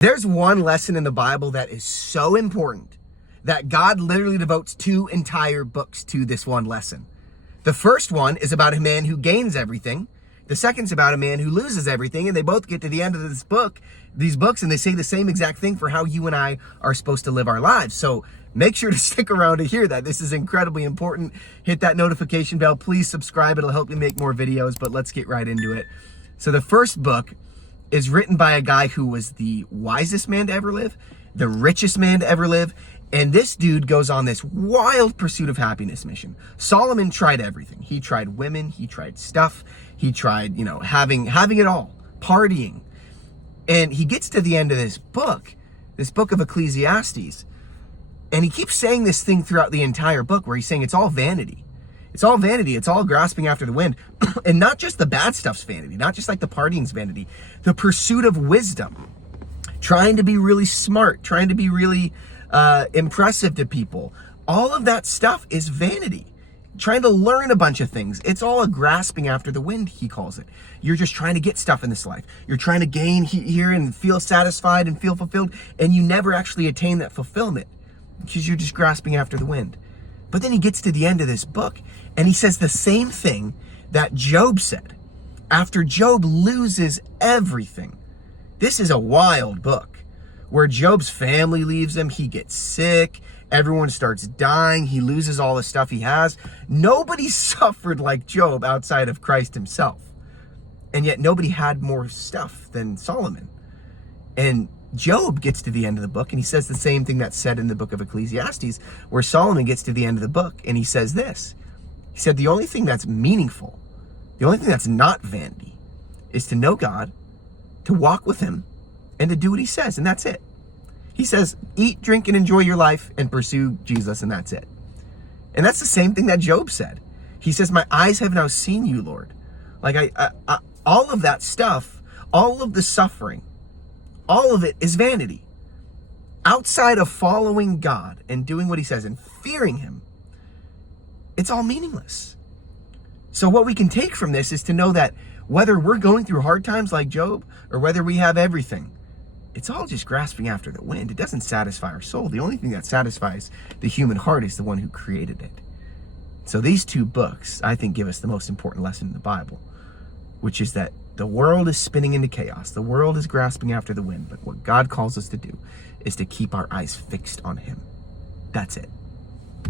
There's one lesson in the Bible that is so important that God literally devotes 2 entire books to this one lesson. The first one is about a man who gains everything. The second's about a man who loses everything, and they both get to the end of these books, and they say the same exact thing for how you and I are supposed to live our lives. So make sure to stick around to hear that. This is incredibly important. Hit that notification bell. Please subscribe. It'll help me make more videos, but let's get right into it. So the first book is written by a guy who was the wisest man to ever live, the richest man to ever live, and this dude goes on this wild pursuit of happiness mission. Solomon tried everything. He tried women, he tried stuff, he tried, having it all, partying. And he gets to the end of this book of Ecclesiastes, and he keeps saying this thing throughout the entire book where he's saying it's all vanity. It's all vanity. It's all grasping after the wind. And not just the bad stuff's vanity, not just like the partying's vanity. The pursuit of wisdom, trying to be really smart, trying to be really impressive to people. All of that stuff is vanity. Trying to learn a bunch of things. It's all a grasping after the wind, he calls it. You're just trying to get stuff in this life. You're trying to gain here and feel satisfied and feel fulfilled, and you never actually attain that fulfillment because you're just grasping after the wind. But then he gets to the end of this book and he says the same thing that Job said after Job loses everything. This is a wild book where Job's family leaves him. He gets sick. Everyone starts dying. He loses all the stuff he has. Nobody suffered like Job outside of Christ himself. And yet nobody had more stuff than Solomon. And Job gets to the end of the book and he says the same thing that's said in the book of Ecclesiastes, where Solomon gets to the end of the book and he says this. He said, the only thing that's meaningful, the only thing that's not vanity, is to know God, to walk with him, and to do what he says, and that's it. He says, eat, drink, and enjoy your life and pursue Jesus, and that's it. And that's the same thing that Job said. He says, my eyes have now seen you, Lord. Like all of that stuff, all of the suffering, all of it is vanity. Outside of following God and doing what he says and fearing him, it's all meaningless. So what we can take from this is to know that whether we're going through hard times like Job or whether we have everything, it's all just grasping after the wind. It doesn't satisfy our soul. The only thing that satisfies the human heart is the one who created it. So these 2 books, I think, give us the most important lesson in the Bible, which is that the world is spinning into chaos. The world is grasping after the wind. But what God calls us to do is to keep our eyes fixed on him. That's it.